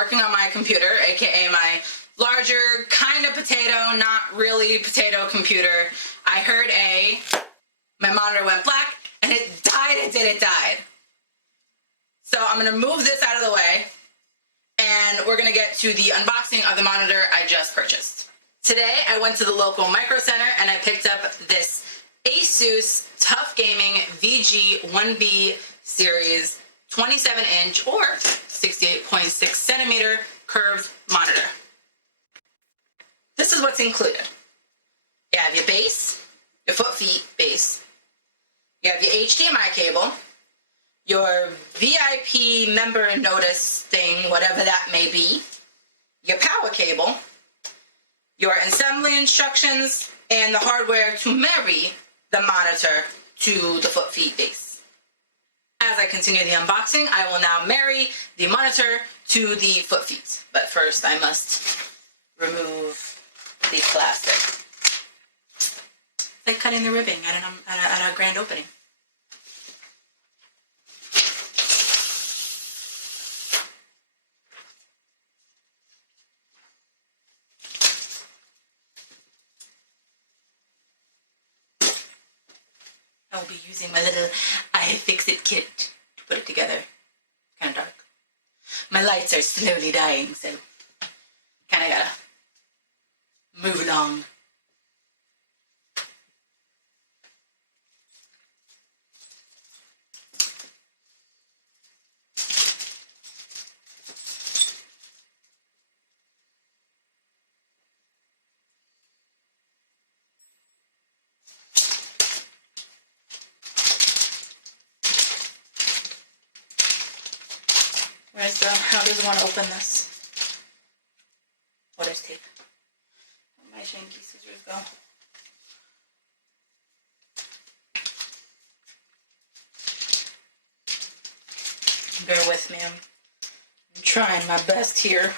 working on my computer, aka my larger kind of potato, not really potato computer. I heard my monitor went black and it died. It died. So I'm gonna move this out of the way and we're gonna get to the unboxing of the monitor I just purchased. Today I went to the local Micro Center and I picked up this Asus Tuff Gaming VG1B series 27-inch or 68.6 centimeter curved monitor. This is what's included. You have your base, your foot-feet base. You have your HDMI cable, your VIP member notice thing, whatever that may be, your power cable, your assembly instructions, and the hardware to marry the monitor to the foot-feet base. As I continue the unboxing, I will now marry the monitor to the foot-feet. But first, I must remove the plastic. It's like cutting the ribbing at a grand opening. I will be using my little iFixit kit to put it together. Kind of dark. My lights are slowly dying, so kind of gotta move along. Right, so how does one open this? Oh, there's tape. Where'd my shanky scissors go? Bear with me, I'm trying my best here.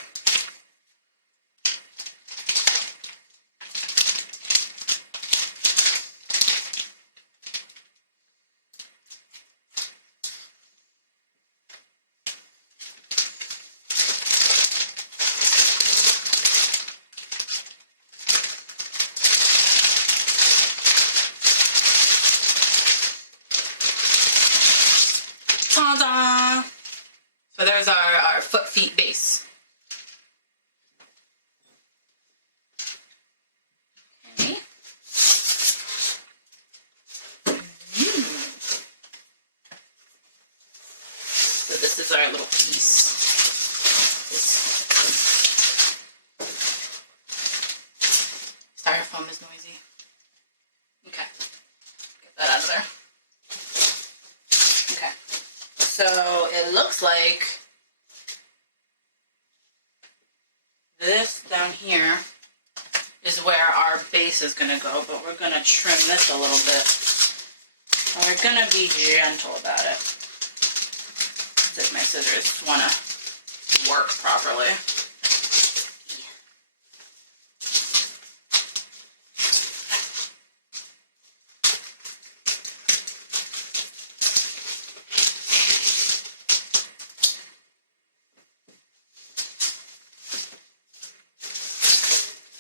Ta-da! So there's our foot-feet base. Okay. So this is our little piece. This styrofoam is noisy. Okay. Get that out of there. Okay. So it looks like this down here is where our base is going to go, but we're going to trim this a little bit. And we're going to be gentle about it. As if my scissors want to work properly.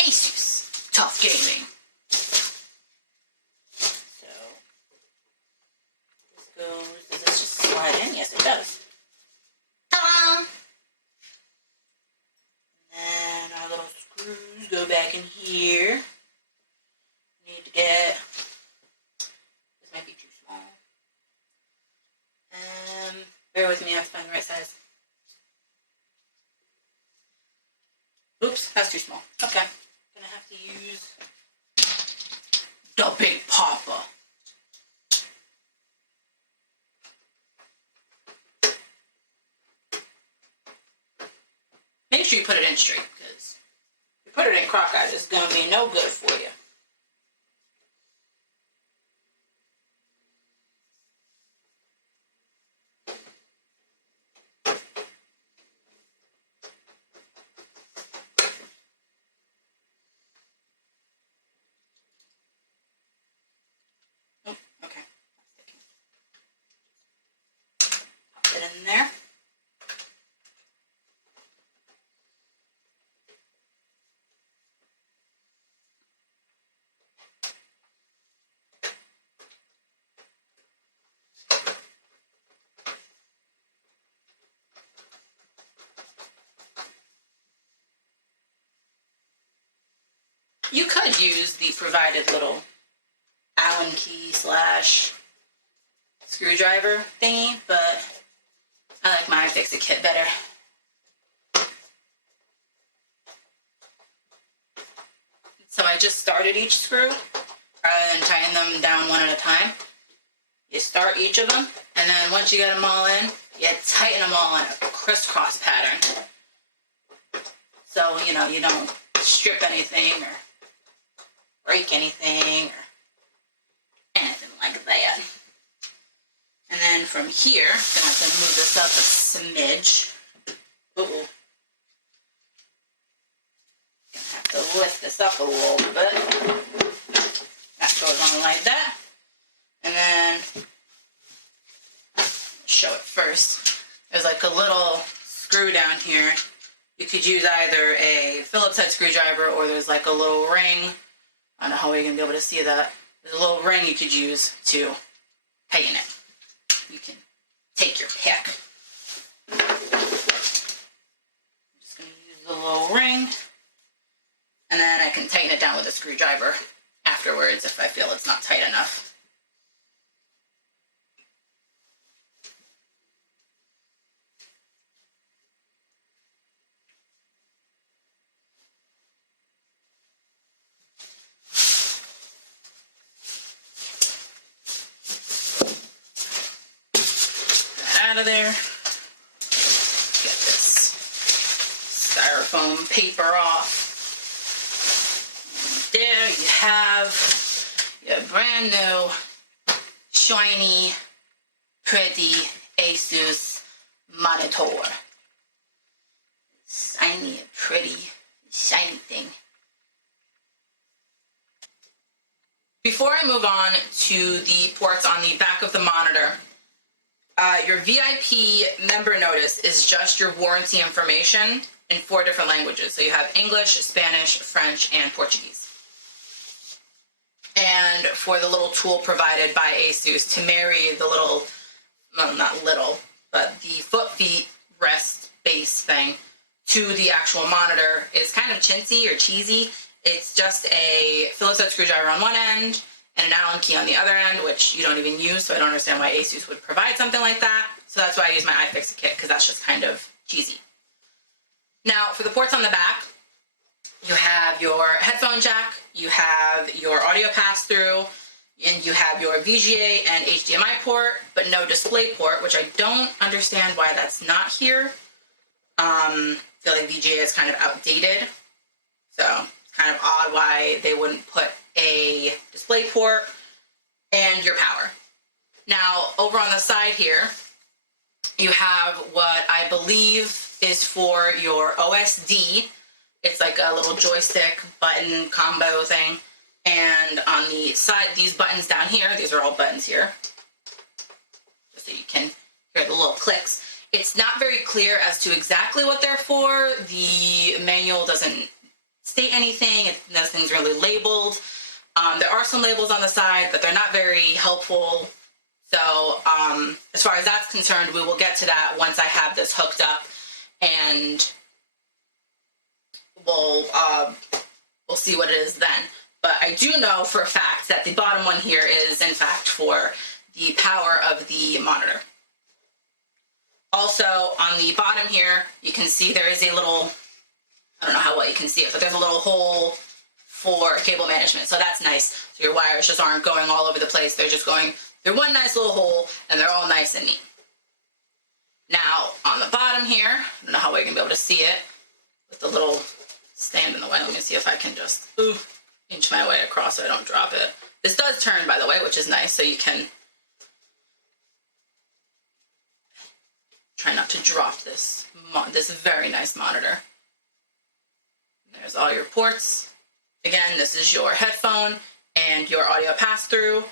Asus Tuff Gaming. So this goes. Does this just slide in? Yes, it does. Ta-da! And then our little screws go back in here. Need to get. This might be too small. Bear with me. I have to find the right size. Oops, that's too small. Okay. Gonna have to use the Big Papa. Make sure you put it in straight, because if you put it in crockeyed, it's gonna be no good for you. In there. You could use the provided little Allen key / screwdriver thingy, but I like my iFixit kit better. So I just started each screw rather than tying them down one at a time. You start each of them, and then once you get them all in, you tighten them all in a crisscross pattern. So, you know, you don't strip anything or break anything or anything like that. And then from here, I'm gonna have to move this up a smidge. Ooh. Gonna have to lift this up a little bit. That goes on like that. And then, show it first. There's like a little screw down here. You could use either a Phillips head screwdriver or there's like a little ring. I don't know how we're going to be able to see that. There's a little ring you could use to tighten it. You can take your pick. I'm just going to use the little ring. And then I can tighten it down with a screwdriver afterwards if I feel it's not tight enough. Out of there. Get this styrofoam paper off. And there you have your brand new, shiny, pretty Asus monitor. Shiny, pretty, shiny thing. Before I move on to the ports on the back of the monitor, your VIP member notice is just your warranty information in 4 different languages. So you have English, Spanish, French, and Portuguese. And for the little tool provided by Asus to marry the little, well, not little, but the foot-feet rest base thing to the actual monitor is kind of chintzy or cheesy. It's just a Phillips head screwdriver on one end and an Allen key on the other end, which you don't even use, so I don't understand why Asus would provide something like that. So that's why I use my iFixit kit, because that's just kind of cheesy. Now, for the ports on the back, you have your headphone jack, you have your audio pass-through, and you have your VGA and HDMI port, but no display port, which I don't understand why that's not here. I feel like VGA is kind of outdated, so it's kind of odd why they wouldn't put a display port and your power. Now, over on the side here, you have what I believe is for your OSD. It's like a little joystick button combo thing. And on the side, these buttons down here, these are all buttons here, just so you can hear the little clicks. It's not very clear as to exactly what they're for. The manual doesn't state anything. Nothing's really labeled. There are some labels on the side, but they're not very helpful. So as far as that's concerned, we will get to that once I have this hooked up, and we'll see what it is then. But I do know for a fact that the bottom one here is, in fact, for the power of the monitor. Also, on the bottom here, you can see there is a little, I don't know how well you can see it, but there's a little hole for cable management. So that's nice. So your wires just aren't going all over the place. They're just going through one nice little hole, and they're all nice and neat. Now, on the bottom here, I don't know how well you're going to be able to see it with the little stand in the way. Let me see if I can just inch my way across so I don't drop it. This does turn, by the way, which is nice, so you can try not to drop this very nice monitor. There's all your ports. Again, this is your headphone and your audio pass-through.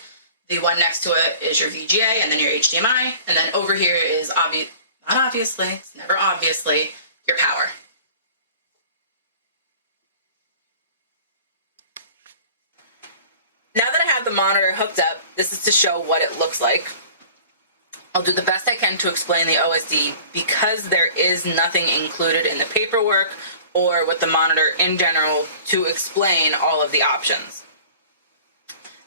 The one next to it is your VGA and then your HDMI. And then over here is, not obviously, it's never obviously, your power. Now that I have the monitor hooked up, this is to show what it looks like. I'll do the best I can to explain the OSD because there is nothing included in the paperwork or with the monitor in general to explain all of the options.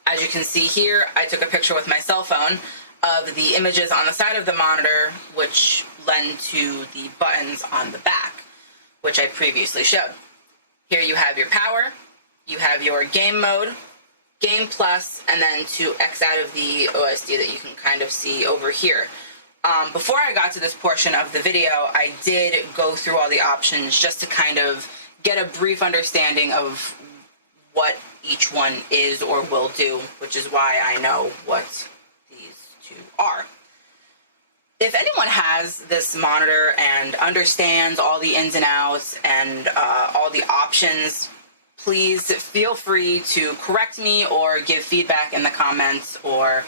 As you can see here, I took a picture with my cell phone of the images on the side of the monitor, which lend to the buttons on the back, which I previously showed. Here you have your power, you have your game mode, game plus, and then to X out of the OSD that you can kind of see over here. Before I got to this portion of the video, I did go through all the options just to kind of get a brief understanding of what each one is or will do, which is why I know what these two are. If anyone has this monitor and understands all the ins and outs and all the options, please feel free to correct me or give feedback in the comments or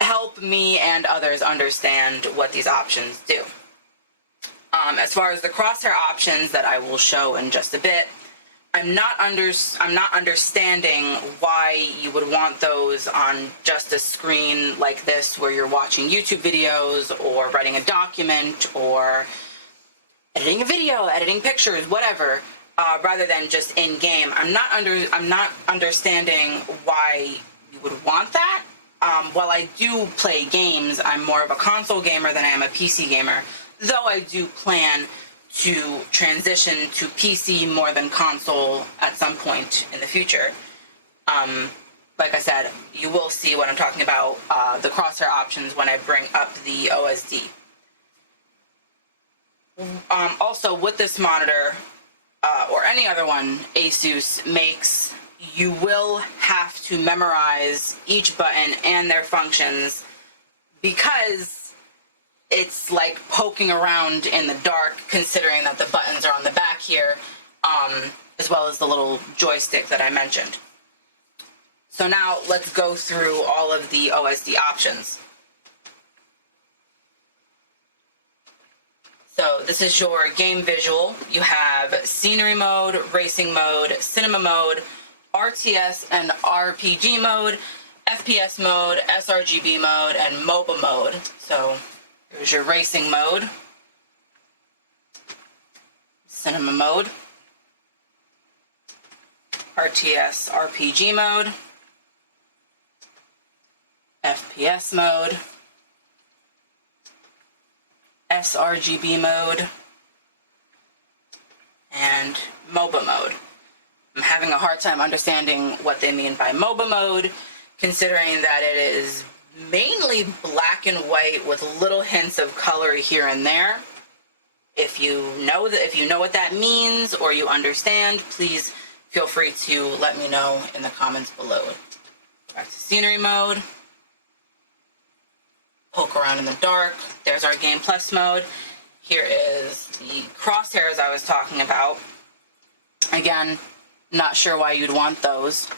help me and others understand what these options do. As far as the crosshair options that I will show in just a bit, I'm not understanding why you would want those on just a screen like this where you're watching YouTube videos or writing a document or editing a video, editing pictures, whatever, rather than just in game. I'm not understanding why you would want that. While I do play games, I'm more of a console gamer than I am a PC gamer, though I do plan to transition to PC more than console at some point in the future. Like I said, you will see what I'm talking about, the crosshair options, when I bring up the OSD. Also, with this monitor, or any other one Asus makes, you will have to memorize each button and their functions, because it's like poking around in the dark, considering that the buttons are on the back here, as well as the little joystick that I mentioned. So now let's go through all of the OSD options. So this is your game visual. You have scenery mode, racing mode, cinema mode, RTS and RPG mode, FPS mode, sRGB mode, and MOBA mode. So here's your racing mode, cinema mode, RTS RPG mode, FPS mode, sRGB mode, and MOBA mode. I'm having a hard time understanding what they mean by MOBA mode, considering that it is mainly black and white with little hints of color here and there. If you know what that means or you understand, please feel free to let me know in the comments below. Back to scenery mode. Poke around in the dark. There's our Game Plus mode. Here is the crosshairs I was talking about. Again, not sure why you'd want those.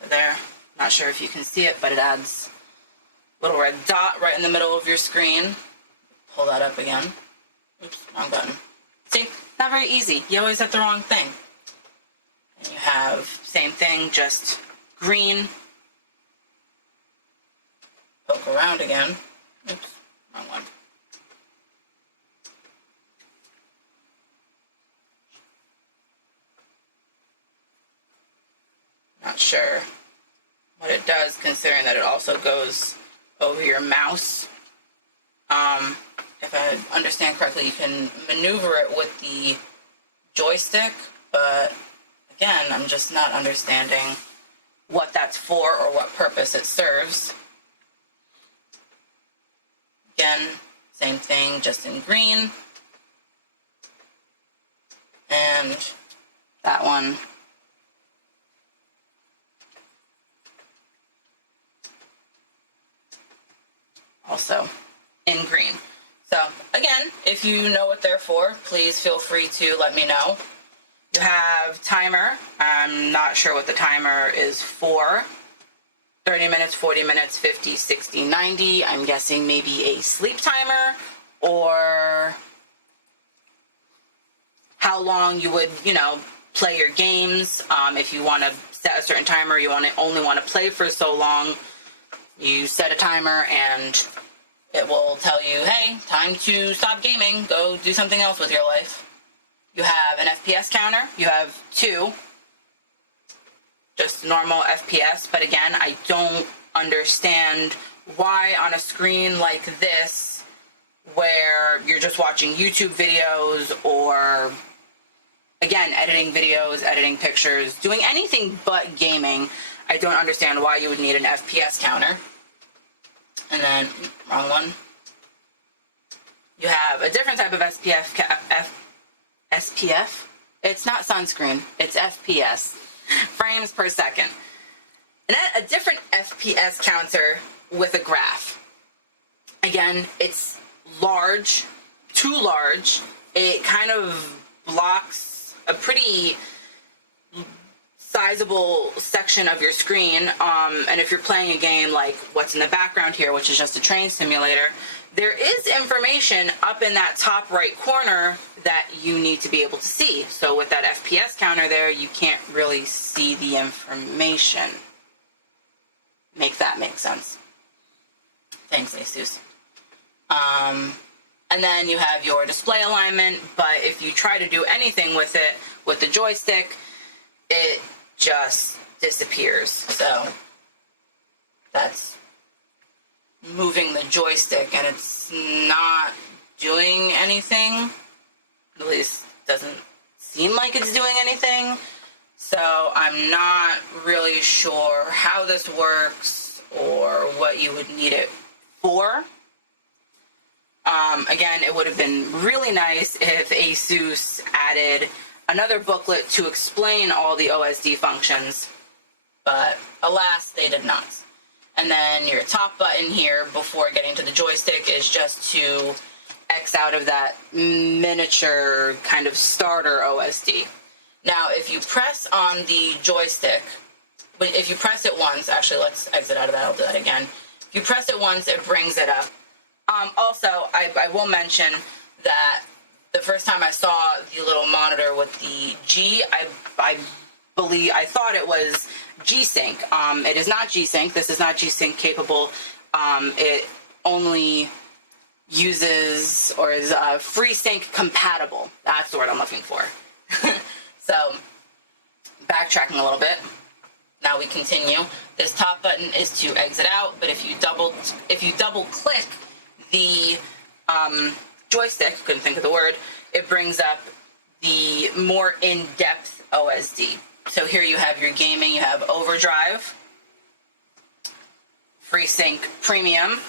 So there, not sure if you can see it, but it adds a little red dot right in the middle of your screen. Pull that up again. Oops, wrong button. See, not very easy. You always hit the wrong thing. And you have same thing, just green. Poke around again. Oops, wrong one. Not sure what it does, considering that it also goes over your mouse. If I understand correctly, you can maneuver it with the joystick, but again, I'm just not understanding what that's for or what purpose it serves. Again, same thing, just in green. And that one also in green. So again, if you know what they're for, please feel free to let me know. You have timer. I'm not sure what the timer is for. 30 minutes, 40 minutes, 50, 60, 90. I'm guessing maybe a sleep timer, or how long you would, play your games. If you want to set a certain timer, you only want to play for so long, you set a timer and It will tell you, hey, time to stop gaming, go do something else with your life. You have an FPS counter, you have 2, just normal FPS, but again, I don't understand why on a screen like this, where you're just watching YouTube videos or, again, editing videos, editing pictures, doing anything but gaming, I don't understand why you would need an FPS counter. And then, wrong one. You have a different type of SPF? It's not sunscreen, it's FPS, frames per second. And a different FPS counter with a graph. Again, it's large, too large. It kind of blocks a pretty sizable section of your screen, and if you're playing a game like what's in the background here, which is just a train simulator, there is information up in that top right corner that you need to be able to see. So with that FPS counter there, you can't really see the information. Make that make sense. Thanks, Asus. And then you have your display alignment, but if you try to do anything with it, with the joystick, it just disappears. So that's moving the joystick, and it's not doing anything. At least doesn't seem like it's doing anything. So I'm not really sure how this works or what you would need it for. Again, it would have been really nice if Asus added another booklet to explain all the OSD functions, but alas, they did not. And then your top button here before getting to the joystick is just to X out of that miniature kind of starter OSD. Now, if you press on the joystick, but if you press it once, actually, let's exit out of that, I'll do that again. If you press it once, it brings it up. Also, I will mention that the first time I saw the little monitor with the G, I thought it was G-Sync. It is not G-Sync. This is not G-Sync capable. It only uses, or is FreeSync compatible. That's the word I'm looking for. So, backtracking a little bit. Now we continue. This top button is to exit out, but if you double click the joystick, couldn't think of the word, it brings up the more in-depth OSD. So here you have your gaming, you have Overdrive, FreeSync Premium.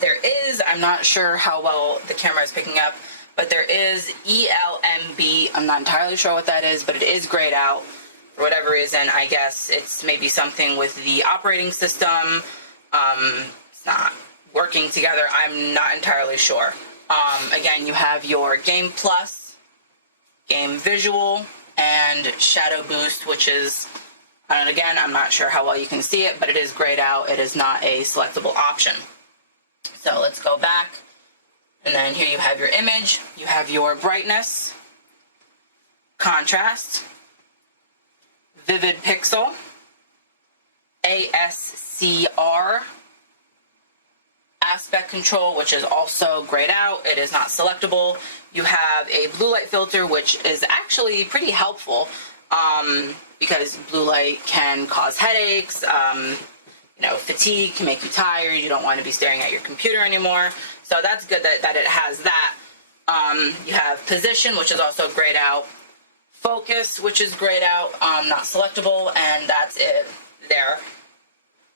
There is, I'm not sure how well the camera is picking up, but there is ELMB. I'm not entirely sure what that is, but it is grayed out. For whatever reason, I guess it's maybe something with the operating system. It's not working together. I'm not entirely sure. Again, you have your Game Plus, Game Visual, and Shadow Boost, which is, and again, I'm not sure how well you can see it, but it is grayed out. It is not a selectable option. So let's go back. And then here you have your image. You have your brightness, contrast, vivid pixel, ASCR, aspect control, which is also grayed out. It is not selectable. You have a blue light filter, which is actually pretty helpful because blue light can cause headaches. Fatigue can make you tired. You don't want to be staring at your computer anymore. So that's good that it has that. You have position, which is also grayed out. Focus, which is grayed out, not selectable, and that's it there.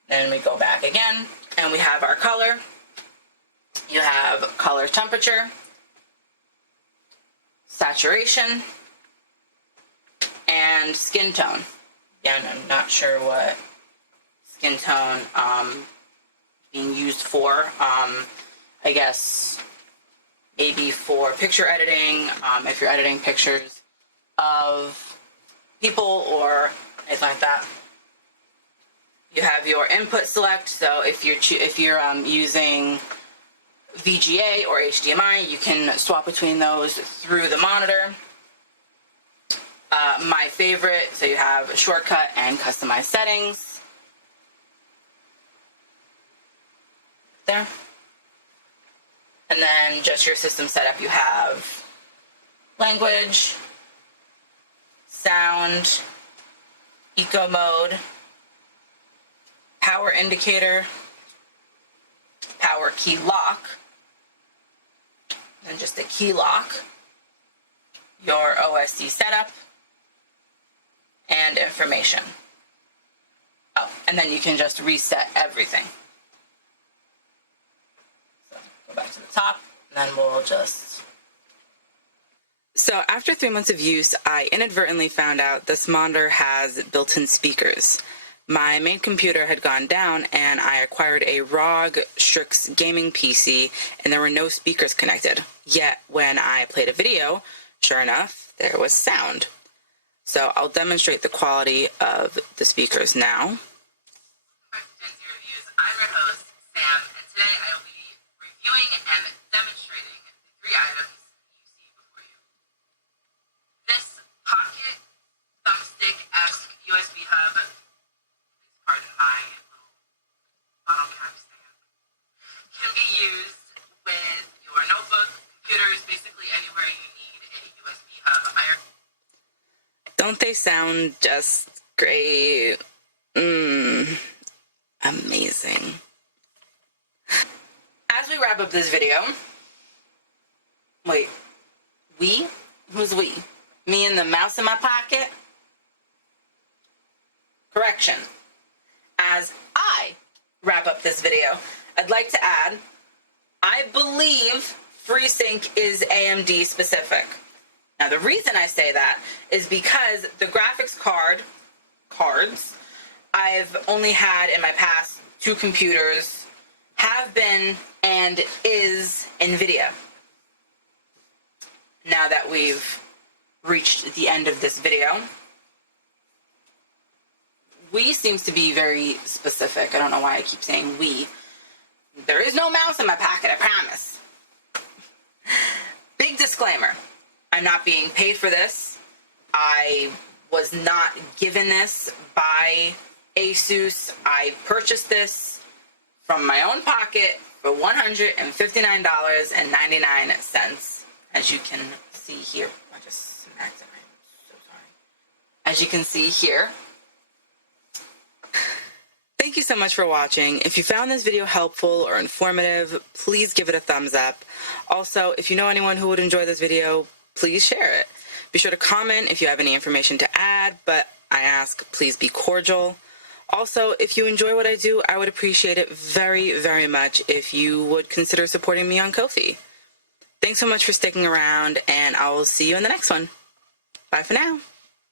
Then we go back again, and we have our color. You have color temperature, saturation, and skin tone. Again, I'm not sure what skin tone being used for. I guess maybe for picture editing, if you're editing pictures of people or anything like that. You have your input select, so if you're using VGA or HDMI, you can swap between those through the monitor. My favorite, so you have shortcut and customized settings. there. And then just your system setup, you have language, sound, eco mode, power indicator, power key lock, and just a key lock, your OSD setup, and information. Oh, and then you can just reset everything. So go back to the top, and then we'll just... So after 3 months of use, I inadvertently found out this monitor has built-in speakers. My main computer had gone down, and I acquired a ROG Strix gaming PC, and there were no speakers connected. Yet, when I played a video, sure enough, there was sound. So I'll demonstrate the quality of the speakers now. I'm your host, Sam, and today I will be reviewing and demonstrating the 3 items you see before you. This pocket thumbstick-esque USB hub, pardon my little bottle cap stand, can be used with your notebook, computers, basically anywhere you need a USB hub. Don't they sound just great? Amazing. As we wrap up this video, wait, we? Who's we? Me and the mouse in my pocket? Correction. As I wrap up this video, I'd like to add, I believe FreeSync is AMD specific. Now the reason I say that is because the graphics cards I've only had in my past 2 computers have been and is NVIDIA. Now that we've reached the end of this video, we seems to be very specific. I don't know why I keep saying we. There is no mouse in my pocket, I promise. Big disclaimer, I'm not being paid for this. I was not given this by Asus. I purchased this from my own pocket for $159.99. As you can see here, I just smacked it. I'm so sorry. As you can see here. Thank you so much for watching. If you found this video helpful or informative, please give it a thumbs up. Also, if you know anyone who would enjoy this video, please share it. Be sure to comment if you have any information to add, but I ask, please be cordial. Also, if you enjoy what I do, I would appreciate it very, very much if you would consider supporting me on Ko-fi. Thanks so much for sticking around, and I will see you in the next one. Bye for now.